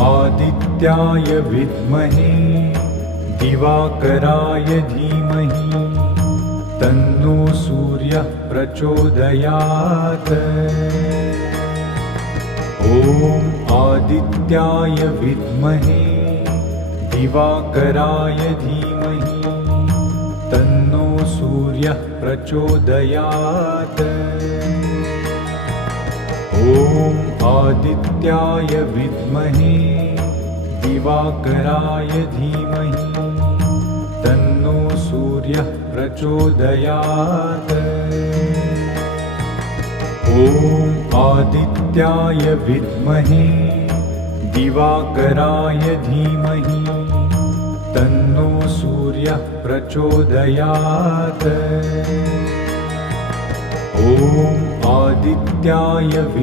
आदित्याय विद्महे दिवाकराय धीमहि तन्नो सूर्यः प्रचोदयात्। ॐ आदित्याय विद्महे दिवाकराय धीमहि तन्नो सूर्यः प्रचोदयात्। ॐ आदित्याय विद्महे दिवाकराय धीमहि तन्नो सूर्यः प्रचोदयात्। ॐ आदित्याय विद्महे दिवाकराय धीमहि तन्नो सूर्यः प्रचोदयात्। ॐ आदित्याय